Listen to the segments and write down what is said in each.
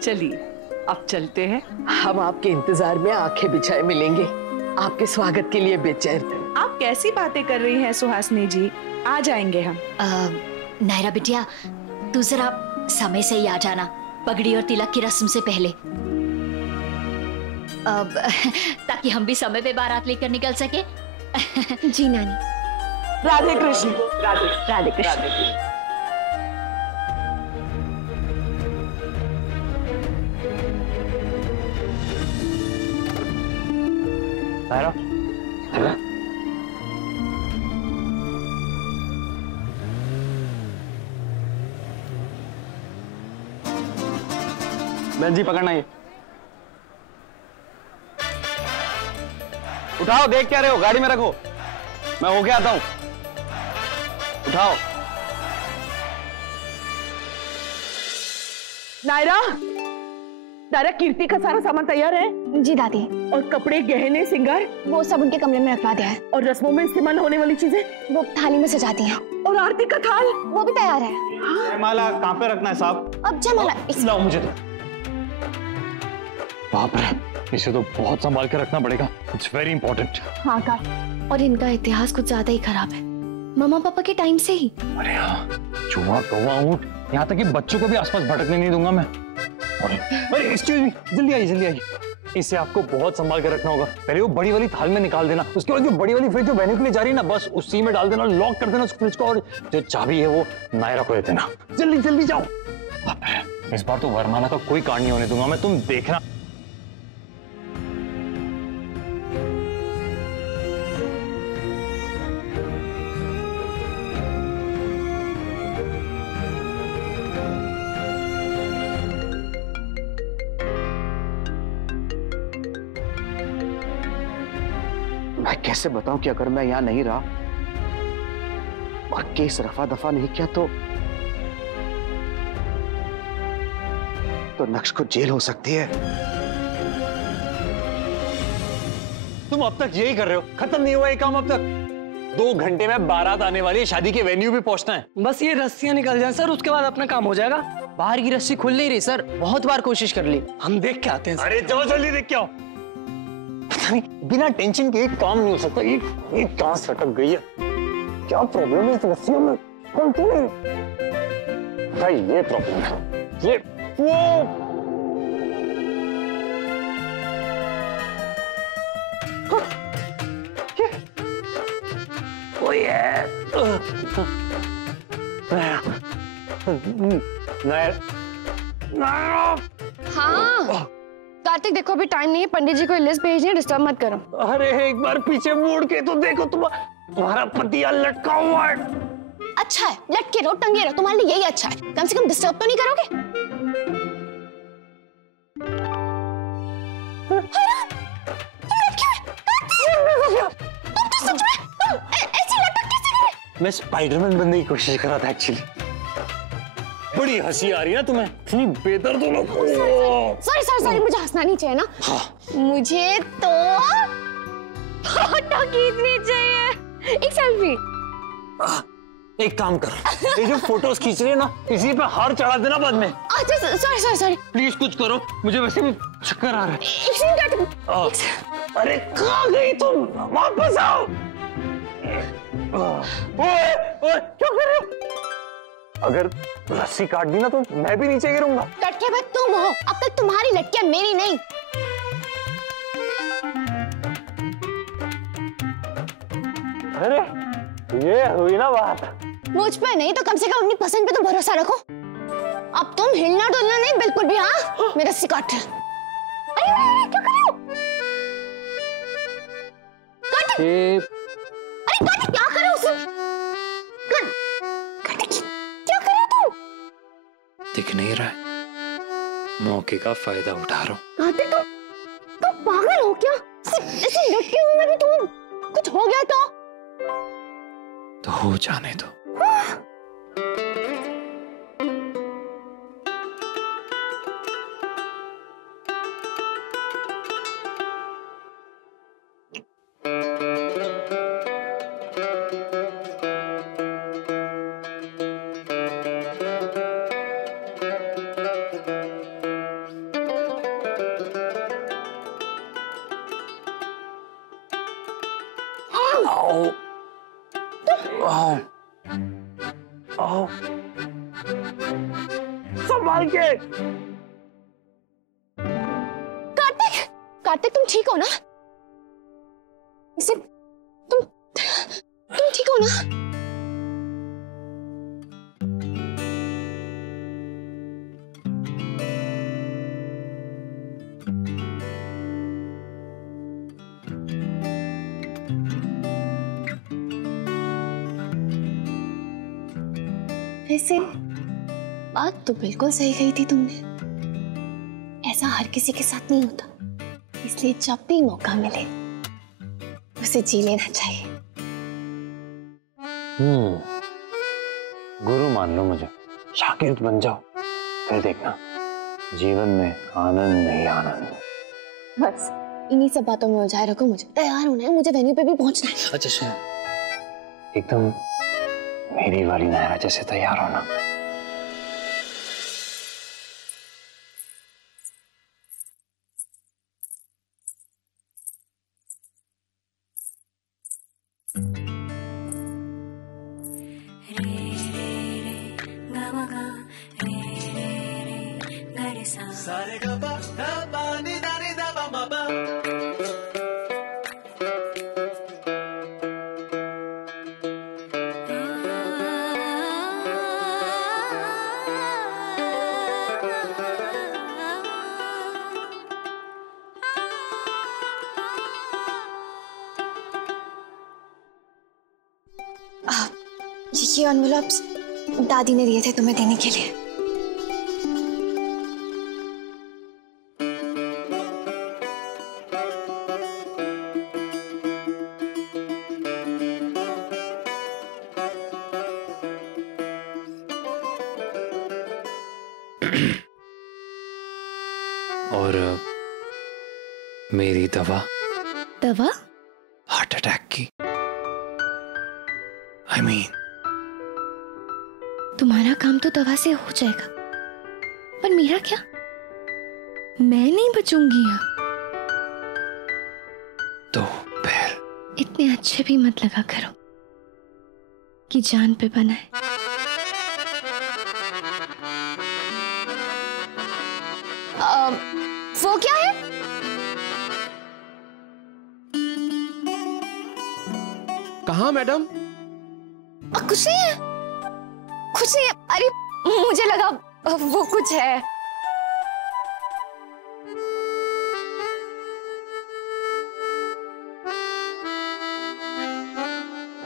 चलिए अब चलते हैं। हम आपके इंतजार में आंखें बिछाए मिलेंगे, आपके स्वागत के लिए बेचैन। आप कैसी बातें कर रही हैं सुहासिनी जी, आ जाएंगे हम। नायरा बिटिया, तू जरा समय से ही आ जाना, पगड़ी और तिलक की रस्म से पहले, ताकि हम भी समय पे बारात लेकर निकल सके। जी नानी। राधे कृष्ण। राधे कृष्ण। नायरा, चला। बहन जी पकड़ना ये। उठाओ, देख क्या रहे हो, गाड़ी में रखो, मैं होके आता हूं। उठाओ। नायरा, नायरा, कीर्ति का सारा सामान तैयार है? जी दादी। और कपड़े, गहने, सिंगार? वो सब उनके कमरे में रखवा दिया है। और रस्मों में इस्तेमाल होने वाली चीजें? वो थाली में सजाती हैं। और आरती का थाल? वो भी तैयार है। जयमाला कहाँ पे रखना है साहब? अब जयमाला लाओ मुझे तो। बाप रे, इसे तो बहुत संभाल के रखना पड़ेगा। It's very important. हाँ का, और इनका इतिहास कुछ ज्यादा ही खराब है, मामा पापा के टाइम से ही। अरे हाँ, चूहा, कौवा, ऊंट, यहाँ तक कि बच्चों को भी आसपास भटकने नहीं दूंगा मैं। अरे एक्सक्यूज मी, जल्दी आइए, जल्दी आइए। इसे आपको बहुत संभाल के रखना होगा। पहले वो बड़ी वाली थाल में निकाल देना, उसके बाद जो बड़ी वाली फ्रिज जो बहने के लिए जा रही है ना, बस उसी में डाल देना, लॉक कर देना उस फ्रिज को, और जो चाबी है वो नायरा को दे देना। जल्दी जल्दी जाओ। इस बार तो वरमाला का कोई कांड नहीं होने दूंगा मैं, तुम देखना। मैं कैसे बताऊं कि अगर मैं यहां नहीं रहा और केस रफा दफा नहीं किया तो नक्श को जेल हो सकती है। तुम अब तक यही कर रहे हो, खत्म नहीं हुआ ये काम अब तक। 2 घंटे में बारात आने वाली है, शादी के वेन्यू भी पहुंचना है। बस ये रस्सियां निकल जाए सर, उसके बाद अपना काम हो जाएगा। बाहर की रस्सी खुल नहीं रही सर, बहुत बार कोशिश कर ली, हम देख के आते हैं। अरे जाओ जल्दी देख के आओ। पता नहीं, बिना टेंशन के एक काम नहीं हो सकता। ये कहां से अटक गई है, क्या प्रॉब्लम है इस रस्सियों में? खुलती नहीं भाई, ये प्रॉब्लम है। ये वो हाँ कार्तिक, देखो अभी टाइम नहीं है, पंडित जी को लिस्ट भेजनी है, डिस्टर्ब मत करो। अरे एक बार पीछे मुड़ के तो देखो, तुम्हारा पति यहाँ लटका हुआ है। अच्छा है, लटके रहो, टंगे रहो, तुम्हारे लिए यही अच्छा है, कम से कम डिस्टर्ब तो नहीं करोगे। मैं स्पाइडरमैन बनने की कोशिश कर रहा था एक्चुअली। बड़ी हंसी आ रही है ना तुम्हें, इतनी बेदर्द हो लोग। सॉरी सॉरी सॉरी, मुझे हंसना नहीं चाहिए ना। हाँ। मुझे तो फोटो खींचनी चाहिए, एक सेल्फी। एक काम कर, ये जो फोटोज खींच रही है ना, इसी पे हार चढ़ा देना बाद में। अच्छा सॉरी सॉरी सॉरी, प्लीज कुछ करो, मुझे वैसे भी चक्कर आ रहा है। एक सेकंड। अरे कहाँ गई तुम, वापस आओ। ओए, ओए, क्या कर रहे हो? अगर रस्सी काट दी ना तो मैं भी नीचे गिरूंगा। लटके भाई तुम हो, अब तक तुम्हारी लटकियां मेरी नहीं। अरे ये हुई ना बात। मुझ पे नहीं तो कम से कम अपनी पसंद पे तो भरोसा रखो। अब तुम हिलना डुलना नहीं बिल्कुल भी। हाँ मेरा रस्सी काट। अरे क्या कर रहे हो? कार्तिक, अरे कार्तिक क्या कर रहे हो? कार्तिक क्या कर रहे हो तुम? दिख नहीं रहा है, मौके का फायदा उठा रहा हूँ। कार्तिक तुम पागल हो क्या? ऐसे लटके हुए भी तुम, कुछ हो गया तो हो जाने दो। संभाल के। कार्तिक, कार्तिक तुम ठीक हो ना? इसे तुम ठीक हो ना? वैसे बात तो बिल्कुल सही कही थी तुमने। ऐसा हर किसी के साथ नहीं होता, इसलिए जब भी मौका मिले उसे जी लेना चाहिए। गुरु मान लो मुझे, शागिर्द बन जाओ, फिर देखना जीवन में आनंद ही आनंद। बस इन्हीं सब बातों में उलझाए रखो। मुझे तैयार होना है, मुझे वेन्यू पे भी पहुंचना है। अच्छा सुनो, एकदम मेरी वाली नायरा जैसे तैयार होना। ये एनवेलप्स दादी ने दिए थे तुम्हें देने के लिए। और मेरी दवा दवा? हार्ट अटैक की। I mean, तुम्हारा काम तो दवा से हो जाएगा, पर मेरा क्या? मैं नहीं बचूंगी यहाँ। तो फिर इतने अच्छे भी मत लगा करो कि जान पे बना है। वो क्या है? कहाँ मैडम? कुछ नहीं है, कुछ नहीं है। अरे मुझे लगा वो कुछ है।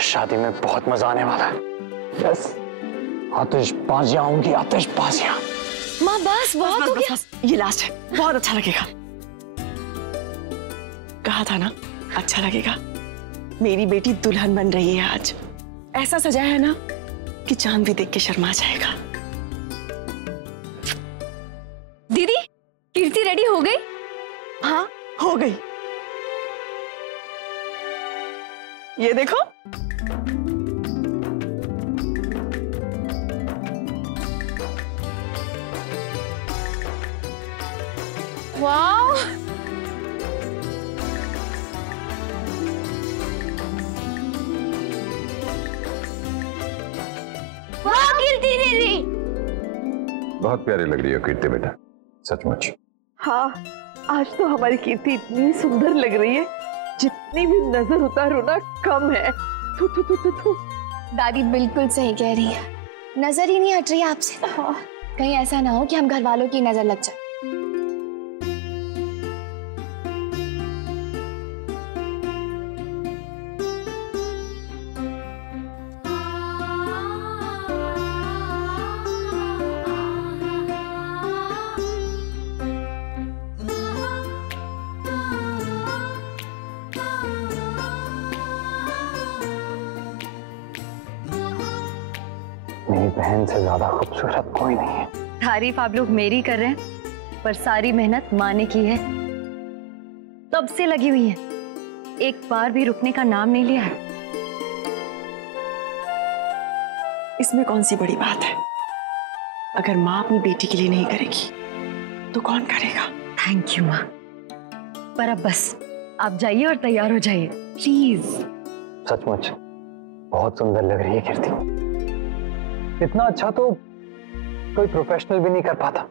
शादी में बहुत मजा आने वाला है। बस आतिशबाजियां होंगी, आतिशबाजियां। माँ बस बहुत हो गया। ये लास्ट है, बहुत अच्छा लगेगा। कहा था ना अच्छा लगेगा। मेरी बेटी दुल्हन बन रही है आज। ऐसा सजाया है ना कि चांद भी देख के शर्मा जाएगा। दीदी, कीर्ति रेडी हो गई? हाँ हो गई। ये देखो। वाह, वाह कीर्ति दीदी, बहुत प्यारी लग रही है कीर्ति बेटा, सचमुच। हाँ आज तो हमारी कीर्ति इतनी सुंदर लग रही है, जितनी भी नजर उतारो ना कम है। थू थू थू थू थू। दादी बिल्कुल सही कह रही है, नजर ही नहीं हट रही है आपसे। कहीं ऐसा ना हो कि हम घर वालों की नजर लग जाए। मेरी बहन से ज्यादा खूबसूरत कोई नहीं है। तारीफ आप लोग मेरी कर रहे हैं, पर सारी मेहनत माँ ने की है। तब से लगी हुई है, एक बार भी रुकने का नाम नहीं लिया है। इसमें कौन सी बड़ी बात है? अगर माँ अपनी बेटी के लिए नहीं करेगी तो कौन करेगा? थैंक यू माँ, पर अब बस आप जाइए और तैयार हो जाइए प्लीज। सचमुच बहुत सुंदर लग रही है कीर्ति। इतना अच्छा तो कोई प्रोफेशनल भी नहीं कर पाता।